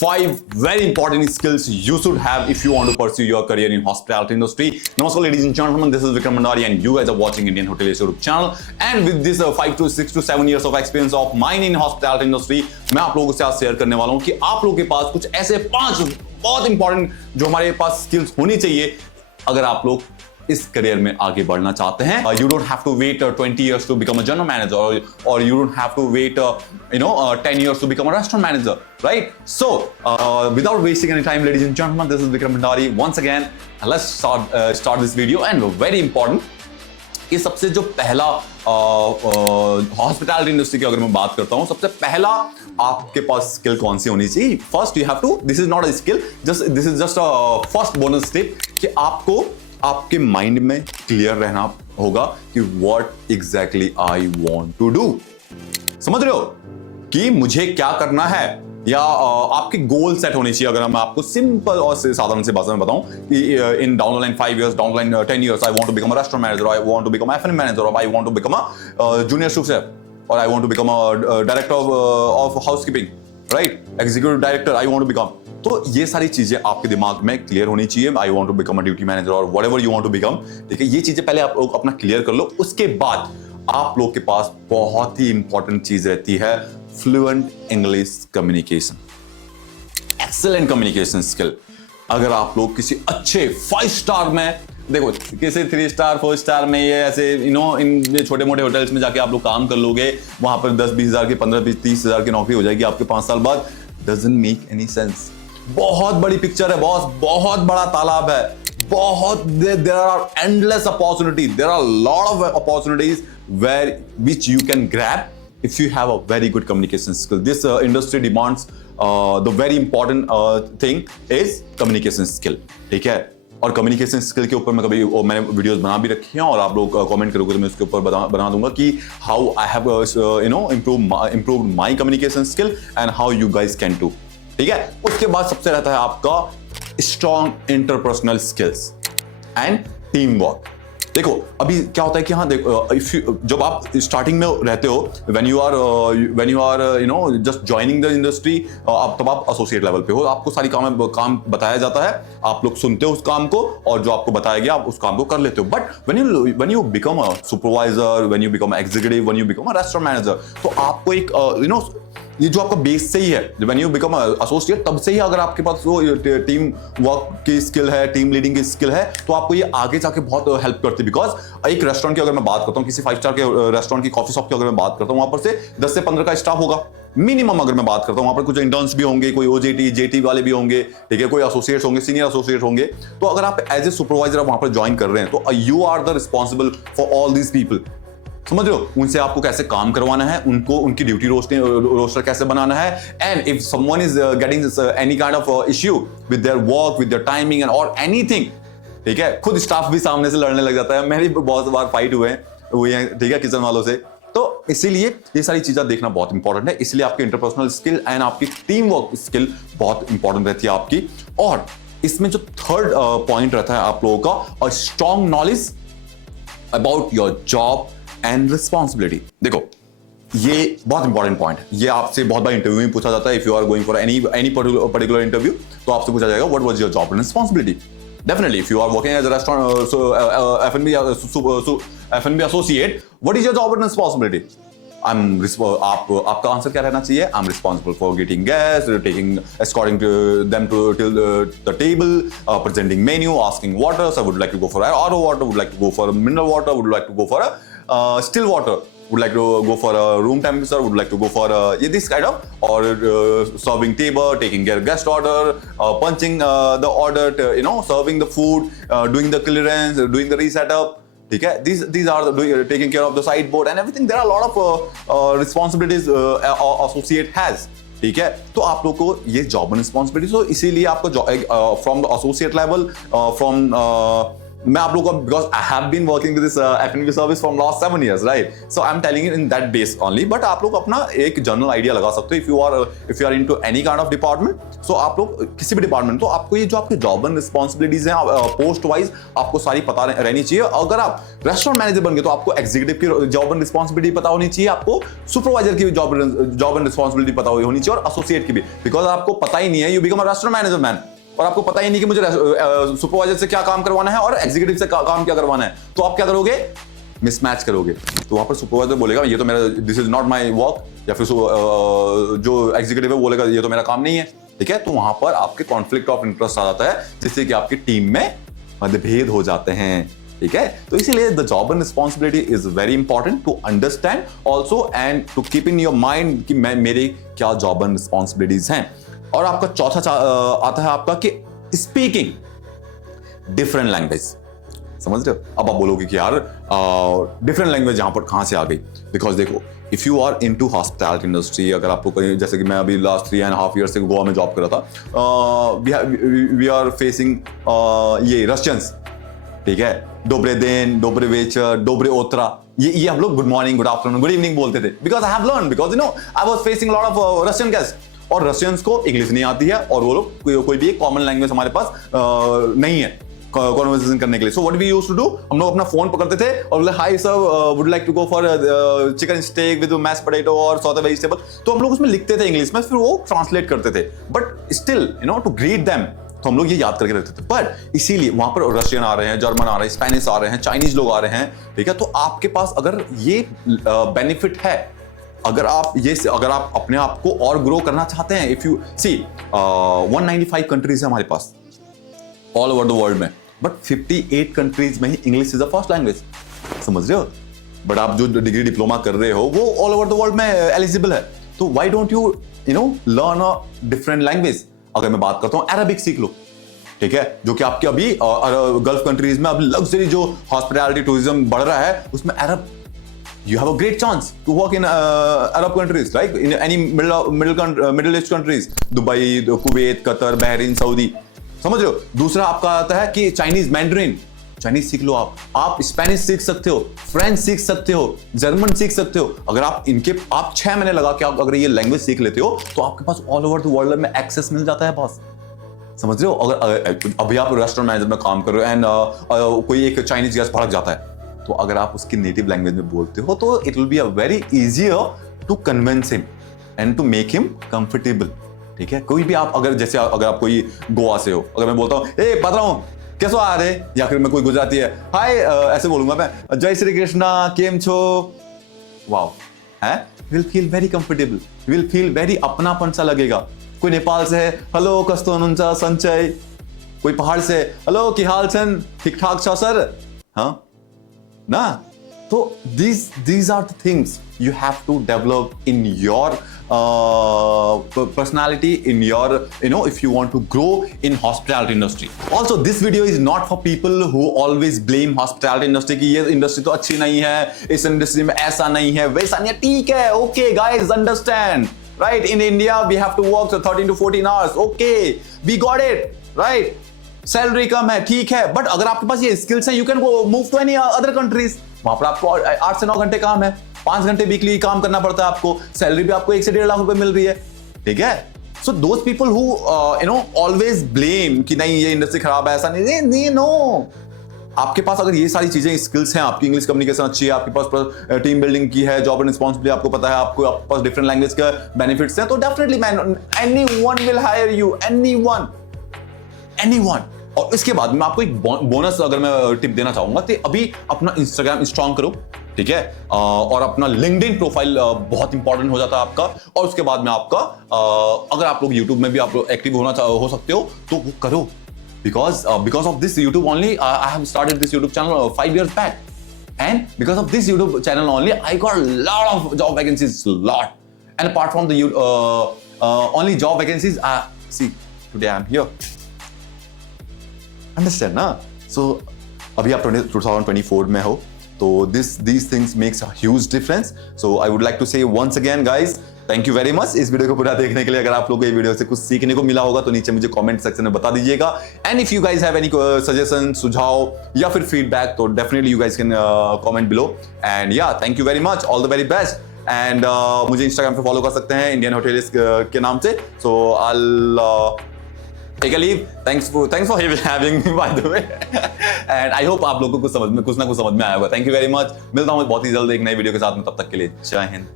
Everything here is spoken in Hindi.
5 very important skills you should have if you want to pursue your career in hospitality industry. Namaskar ladies and gentlemen, this is Vikram Bhandari and you guys are watching Indian Hoteliers YouTube channel. And with this 5 to 6 to 7 years of experience of mine in hospitality industry, मैं आप लोगों के साथ शेयर करने वाला हूं कि आप लोगों के पास कुछ ऐसे 5 बहुत इंपॉर्टेंट जो हमारे पास स्किल्स होनी चाहिए अगर आप लोग इस करियर में आगे बढ़ना चाहते हैं. You don't have to wait 20 years to become a general manager, or you don't have to wait 10 years to become a restaurant manager, right? So without wasting any time, ladies and gentlemen, this is Vikram Bhandari once again. Let's start this video. And very important, कि सबसे जो पहला हॉस्पिटैलिटी इंडस्ट्री की अगर मैं बात करता हूं, सबसे पहला आपके पास स्किल कौन सी होनी चाहिए? First you have to, this is not a skill, this is just a first bonus step कि आपको आपके माइंड में क्लियर रहना होगा कि what exactly I want to do. समझ रहे हो कि मुझे क्या करना है, या आपके गोल सेट होने चाहिए. अगर मैं आपको सिंपल और साधारण सी भाषा में बताऊं कि in down the line 5 years, down the line 10 years, I want to become a restaurant manager, I want to become एफ&बी मैनेजर, और I want to become a junior soup chef, और I want to become a director of housekeeping, right, executive director I want to become. तो ये सारी चीजें आपके दिमाग में क्लियर होनी चाहिए. I want to become a duty manager और whatever you want to become. ठीक है, ये चीजें पहले आप लोग अपना क्लियर कर लो. उसके बाद आप लोग के पास बहुत ही इंपॉर्टेंट चीज रहती है fluent English communication, excellent communication skill. अगर आप लोग किसी अच्छे 5 स्टार में, देखो किसी 3 स्टार 4 स्टार में, ये ऐसे इन छोटे मोटे होटल्स में जाके आप लोग काम कर लोगे, वहां पर 10-20 हजार की 15-20-30 हजार की नौकरी हो जाएगी आपके 5 साल बाद. Doesn't make any sense. बहुत बड़ी पिक्चर है बॉस, बहुत बड़ा तालाब है, बहुत there are endless opportunity, there are lot of opportunities where which you can grab if you have a very good communication skill. This industry demands the very important thing is communication skill. ठीक है, और कम्युनिकेशन स्किल के ऊपर मैंने वीडियोस बना भी रखी हैं, और आप लोग कमेंट करोगे तो मैं उसके ऊपर बना दूंगा कि how I have improved my communication skill and how you guys can too. ठीक है, उसके बाद सबसे रहता है आपका strong interpersonal skills and team work. देखो अभी क्या होता है कि हाँ देखो, जब आप स्टार्टिंग में रहते हो, when you are just joining the industry, तब आप एसोसिएट लेवल पे हो, आपको सारी काम बताया जाता है, आप लोग सुनते हो उस काम को, और जो आपको बताया गया आप उस काम को कर लेते हो. But when you become a supervisor, when you become executive, when you become a restaurant manager, तो आपको एक ये जो आपका बेस से ही है, व्हेन यू बिकम एसोसिएट, तब से ही अगर आपके पास वो टीम वर्क की स्किल है, टीम लीडिंग की स्किल है, तो आपको ये आगे जाके बहुत हेल्प करती है. बिकॉज एक रेस्टोरेंट की अगर मैं बात करता हूँ, किसी 5 स्टार के रेस्टोरेंट की, कॉफी शॉप की अगर मैं बात करता हूँ, वहां पर से 10 से 15 का स्टाफ होगा मिनिमम. अगर मैं बात करता हूँ, वहां पर कुछ इंटर्न्स भी होंगे, कोई ओजेटी जेटी वाले भी होंगे, ठीक है, कोई एसोसिएट्स होंगे, सीनियर एसोसिएट होंगे. तो अगर आप एज ए सुपरवाइजर वहां पर ज्वाइन कर रहे हैं, तो you are the responsible for all these people. समझ रहे हो, उनसे आपको कैसे काम करवाना है, उनको उनकी ड्यूटी रोस्टर कैसे बनाना है. And if someone is getting any kind of issue with their work, with their timing and और एनीथिंग, ठीक है, खुद स्टाफ भी सामने से लड़ने लग जाता है. मेरे बहुत बार फाइट हुए हैं, ठीक है, किचन वालों से. तो इसीलिए ये सारी चीजें देखना बहुत इंपॉर्टेंट है. इसलिए आपकी इंटरपर्सनल स्किल एंड आपकी टीम वर्क स्किल बहुत इंपॉर्टेंट रहती है आपकी. और इसमें जो थर्ड पॉइंट रहता है आप लोगों का, a strong knowledge about your job and responsibility. देखो ये बहुत इंपॉर्टेंट पॉइंट है. ये आपसे बहुत बार इंटरव्यू में पूछा जाता है. If you are going for any particular interview, तो आपसे पूछा जाएगा what was your job and responsibility. Definitely if you are working as a restaurant एफ&बी associate, what is your job and responsibility? आपका आंसर क्या रहना चाहिए? I am responsible for getting guest, taking escorting them till the table, presenting menu, asking water. So I would like to go for RO water, would like to go for mineral water, would like to go for a still water, would like to go for a room temperature, would like to go for this kind of, or serving table, taking care guest order, punching the order, serving the food, doing the clearance, doing the resetup. ठीक है, these are taking care of the sideboard and everything. There are a lot of responsibilities associate has. ठीक है, तो आप लोग को ये जॉब एंड रिस्पॉन्सिबिलिटी, तो इसीलिए आपको from the associate level, from मैं आप लोगों को, because I have been working with this F&B service from last 7 years, right? So I am telling in that base only, but आप लोग अपना एक जनरल आइडिया लगा सकते हो if you are into any kind of department. So आप लोग किसी भी डिपार्टमेंट, तो आपको ये जो आपकी जॉब एंड रिस्पॉन्सिबिलिटीज हैं पोस्ट वाइज आपको सारी पता रहनी चाहिए। अगर आप रेस्टोरेंट मैनेजर बन गए तो आपको एग्जीक्यूटिव की जॉब एंड रिस्पॉन्सिबिलिटी पता होनी चाहिए, आपको सुपरवाइजर की जॉब एंड रिस्पॉन्सिबिलिटी पता होनी चाहिए, और एसोसिएट की भी, बिकॉज आपको पता ही नहीं है, you become a restaurant manager man, और आपको पता ही नहीं कि मुझे सुपरवाइजर से क्या काम करवाना है और एग्जीक्यूटिव से काम क्या करवाना है, तो आप क्या करोगे? मिसमैच करोगे। तो वहां पर सुपरवाइजर बोलेगा ये तो मेरा, this is not my work, या फिर जो एग्जीक्यूटिव है बोलेगा ये तो मेरा काम नहीं है, ठीक है? तो वहां पर आपके कॉन्फ्लिक्ट ऑफ इंटरेस्ट आ जाता है, जिससे कि आपकी टीम में मतभेद हो जाते हैं, ठीक है? तो इसीलिए the job and responsibility is very important to understand also and to keep in your mind कि मेरे क्या जॉब एंड रिस्पॉन्सिबिलिटीज हैं। और आपका चौथा आता है आपका कि स्पीकिंग डिफरेंट लैंग्वेज। समझ रहे हो? अब आप बोलोगे कि यार डिफरेंट लैंग्वेज यहां पर कहां से आ गई? बिकॉज देखो, if you are into hospitality industry, अगर आपको कहीं, जैसे कि मैं अभी लास्ट 3.5 years से गोवा में जॉब कर रहा था, वी आर फेसिंग ये रशियंस, ठीक है? डोबरे देन, डोबरे वेचर, डोबरे ओत्रा, ये हम लोग good morning, good afternoon, good evening बोलते थे, because I have learn, because you know I was facing lot of Russian guest, और रशियंस को इंग्लिश नहीं आती है, और वो लोग कोई भी एक कॉमन लैंग्वेज हमारे पास नहीं है कॉन्वर्सेशन करने के लिए। So what we used to do, हम लोग अपना फोन पकड़ते थे और बोले hi sir, would like to go for chicken steak with mash potato और सॉटे वेजिटेबल, तो हम लोग उसमें लिखते थे इंग्लिश में, फिर वो ट्रांसलेट करते थे, but still you know to greet them, तो हम लोग ये याद करके रखते थे। बट इसीलिए वहां पर रशियन आ रहे हैं, जर्मन आ रहे हैं, स्पेनिश आ रहे हैं, चाइनीज लोग आ रहे हैं, ठीक है? तो आपके पास अगर ये बेनिफिट है, अगर आप अपने आप को और ग्रो करना चाहते हैं, इफ यू सी 195 कंट्रीज है हमारे पास ऑल ओवर द वर्ल्ड में, बट 58 कंट्रीज में ही English is the first language. समझ रहे हो? बट आप जो डिग्री डिप्लोमा कर रहे हो वो ऑल ओवर द वर्ल्ड में एलिजिबल है, तो why don't you learn a different language? अगर मैं बात करता हूं अरबिक सीख लो, ठीक है? जो कि आपके अभी गल्फ कंट्रीज में अब लग्जरी जो हॉस्पिटैलिटी टूरिज्म बढ़ रहा है, उसमें अरब, you have a great chance to work in Arab countries, like in any middle east countries, Dubai, Kuwait, Qatar, Bahrain, Saudi, समझ रहे हो? दूसरा आपका आता है कि चाइनीज मैंड्रिन, चाइनीज सीख लो, आप स्पेनिश सीख सकते हो, फ्रेंच सीख सकते हो, जर्मन सीख सकते हो। अगर आप 6 महीने लगा के आप अगर ये लैंग्वेज सीख लेते हो, तो आपके पास ऑल ओवर द वर्ल्ड में एक्सेस मिल जाता है बॉस। समझ रहे हो? अगर अभी आप रेस्टोरेंट मैनेजर में काम कर रहे हो एंड कोई एक चाइनीज गेस्ट भड़क जाता है, तो अगर आप उसकी नेटिव लैंग्वेज में बोलते हो, तो it will be a very easier to convince him and to make him comfortable, ठीक है? कोई भी आप अगर आप कोई गोवा से हो, अगर मैं बोलता हूँ ए बता हूँ कैसे आ रहे, या फिर मैं कोई गुजराती है हाय, ऐसे बोलूंगा मैं, जय श्री कृष्णा, केम छो, वाओ, है, will feel very comfortable, will feel very अपनापन सा लगेगा। कोई नेपाल से है, हेलो कस्तो हुनुहुन्छ संचय, कोई पहाड़ से, हेलो की हाल छन्, ठीक ठाक छ सर, हाँ ना? तो these are the things you have to develop in your personality, in your, if you want to grow in hospitality industry. Also, this video is not for people who always blame hospitality industry कि ये industry तो अच्छी नहीं है, इस industry में ऐसा नहीं है, वैसा नहीं है। ठीक है, okay guys, understand, right? In India we have to work 13 to 14 hours, okay, we got it, right? Salary कम है, ठीक है, बट अगर आपके पास ये स्किल्स हैं, you can go move to any other countries, वहां पर आपको 8 से 9 घंटे काम है, 5 घंटे वीकली काम करना पड़ता है आपको, सैलरी भी आपको 1 से 1.5 लाख रुपए मिल रही है, ठीक है? So those people who always blame कि नहीं ये इंडस्ट्री खराब है, ऐसा नहीं, नो, आपके पास अगर ये सारी चीजें स्किल्स हैं, आपकी इंग्लिश कम्युनिकेशन अच्छी है, आपके पास टीम बिल्डिंग की है, जॉब एंड रिस्पॉन्सिबिलिटी आपको पता है, आपके पास डिफरेंट लैंग्वेज के बेनिफिट्स हैं, तो definitely man, anyone will hire you, anyone. और इसके बाद में आपको एक बोनस अगर मैं टिप देना चाहूंगा, तो अभी अपना इंस्टाग्राम स्ट्रॉन्ग करो, ठीक है? और अपना लिंक्डइन प्रोफाइल बहुत इंपॉर्टेंट हो जाता है आपका, और उसके बाद में आपका अगर आप लोग यूट्यूब में भी आप एक्टिव हो सकते हो, तो वो करो, because of this YouTube only I have started this YouTube channel 5 years back, and because of this YouTube channel only I got a lot of job vacancies, lot, and apart from the only job vacancies, see today I am here, understand ना? So अभी आप 2024 में हो, तो these things makes a huge difference. So I would like to say once again guys thank you very much इस वीडियो को पूरा देखने के लिए। अगर आप लोगों को ये वीडियो से कुछ सीखने को मिला होगा तो नीचे मुझे कमेंट सेक्शन में बता दीजिएगा। And if you guys have any suggestion, सुझाव या फिर फीडबैक तो definitely you guys can comment below. And yeah thank you very much, all the very best. And मुझे इंस्टाग्राम पे फॉलो कर सकते हैं इंडियन होटलिस्ट के नाम से। So I take a leave. Thanks for having me by the way. And I hope आप लोगों को कुछ ना कुछ समझ में आया होगा। Thank you very much. मिलता हूँ बहुत ही जल्द एक नई वीडियो के साथ में, तब तक के लिए जय हिंद।